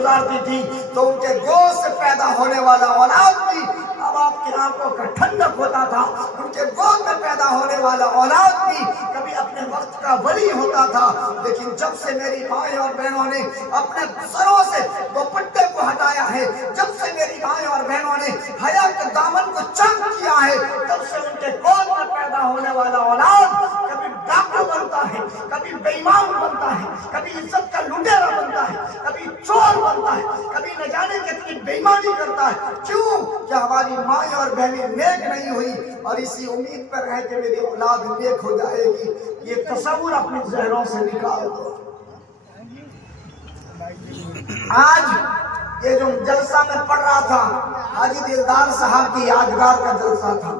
گزارتی تھی تو ان کے گوشت سے پیدا ہونے والا اولاد بھی اب آپ کی آنکھوں کا ٹھنڈک ہوتا تھا، ان کے گود میں پیدا ہونے والا اولاد بھی کبھی اپنے وقت کا ولی ہوتا تھا۔ لیکن جب سے میری مائیں اور بہنوں نے اپنے سروں سے دوپٹے کو ہٹایا ہے، جب سے میری مائیں اور بہنوں نے حیا کے دامن کو چاک کیا ہے، تب سے ان کے گود میں پیدا ہونے والا اولاد کبھی ڈاکو بنتا ہے، کبھی بے ایمان بنتا ہے، کبھی عزت کا لٹیرا بنتا ہے، کبھی چور بنتا ہے، کبھی نہ جانے کتنی بے ایمانی کرتا ہے۔ کیوں کہ ہماری مائیں اور بہنیں نیک نہیں ہوئی، اور اسی امید پر رہ کہ میری اولاد نیک ہو جائے گی۔ یہ تصور اپنے ذہنوں سے نکال دو۔ آج یہ جو جلسہ میں پڑھ رہا تھا، حاجی دلدار صاحب کی یادگار کا جلسہ تھا،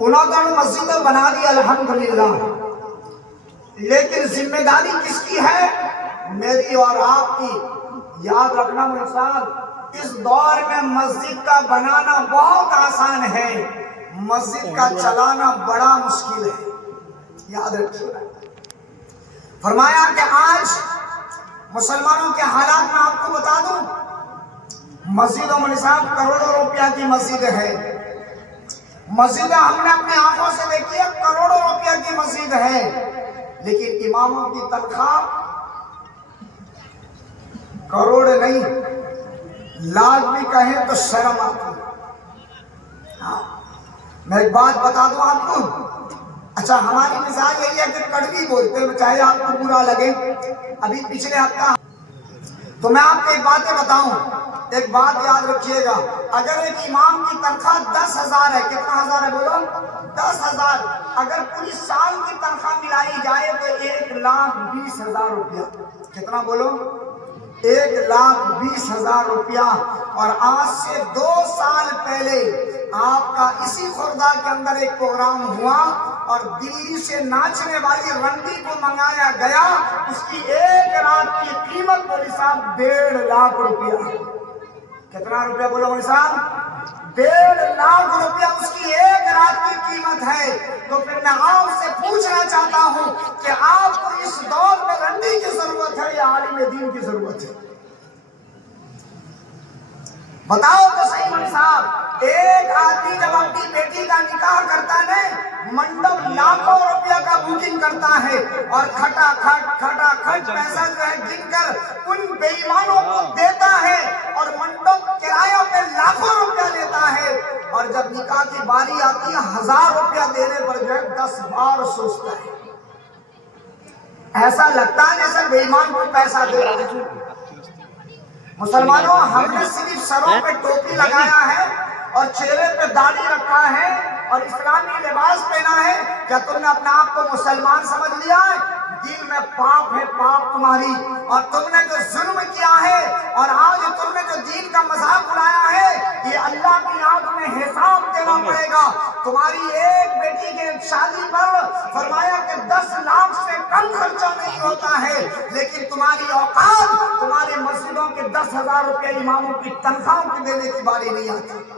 انہوں نے مسجد بنا دی الحمدللہ، لیکن ذمہ داری کس کی ہے؟ میری اور آپ کی۔ یاد رکھنا میرے ساتھ، اس دور میں مسجد کا بنانا بہت آسان ہے، مسجد کا چلانا بڑا مشکل ہے۔ یاد رکھیے۔ فرمایا کہ آج مسلمانوں کے حالات میں آپ کو بتا دوں، مسجدوں میں نصاب کروڑوں روپیہ کی مسجد ہے، مسجدیں ہم نے اپنے آنکھوں سے دیکھی ہے، کروڑوں روپیہ کی مسجد ہے، لیکن اماموں کی تنخواہ کروڑ نہیں، لاکھ بھی کہیں تو شرم آتی ہے۔ ہاں میں ایک بات بتا دوں آپ کو، اچھا ہماری مثال یہی ہے کہ کڑوی بولتے ہیں، چاہے آپ کو برا لگے۔ ابھی پچھلے ہفتہ تو میں آپ کو ایک باتیں بتاؤں، ایک بات یاد رکھیے گا، اگر ایک امام کی تنخواہ 10,000 ہے، کتنا ہزار ہے بولو؟ 10,000، اگر پوری سال کی تنخواہ ملائی جائے تو 1,20,000 روپیہ، کتنا بولو؟ 1,20,000 روپیہ۔ اور آج سے 2 سال پہلے آپ کا اسی خوردہ کے اندر ایک پروگرام ہوا اور دلی سے ناچنے والی رنڈی کو منگایا گیا، اس کی ایک رات کی قیمت بولے صاحب 1.5 لاکھ روپیہ۔ کتنا روپیہ بولو بولے صاحب؟ 1.5 لاکھ روپیہ اس کی ایک رات کی قیمت ہے۔ تو پھر میں آپ سے پوچھنا چاہتا ہوں کہ آپ کو اس دور میں رنڈی کی ضرورت ہے یا عالم دین کی ضرورت ہے؟ بتاؤ تو صحیح بولے صاحب۔ ایک آدمی جب اپنی بیٹی کا نکاح کرتا ہے، منڈپ لاکھوں روپیہ کا بکنگ کرتا ہے، اور کھٹا کھٹ پیسہ جو ہے گن کر ان بے ایمانوں کو دیتا ہے، اور منڈپ کرایہ پہ لاکھوں روپیہ لیتا ہے، اور جب نکاح کی باری آتی ہے 1,000 روپیہ دینے پر جو ہے 10 بار سوچتا ہے۔ ایسا لگتا ہے جیسے بے ایمان کو پیسہ دے رہا ہے۔ مسلمانوں، ہم نے صرف سروں پہ ٹوپی لگایا ہے اور چہرے پہ داڑھی رکھا ہے اور اسلامی لباس پہنا ہے، کیا تم نے اپنے آپ کو مسلمان سمجھ لیا ہے؟ دل میں پاپ ہے، پاپ تمہاری، اور تم نے جو ظلم کیا ہے اور آج تم نے جو دین کا مذاق اڑایا ہے، یہ اللہ کی آنکھ میں حساب دینا پڑے گا۔ تمہاری ایک بیٹی کے شادی پر فرمایا کہ 10 لاکھ سے کم خرچہ نہیں ہوتا ہے، لیکن تمہاری اوقات تمہارے مسجدوں کے 10,000 روپے اماموں کی تنخواہوں کی دینے کی باری نہیں آتی۔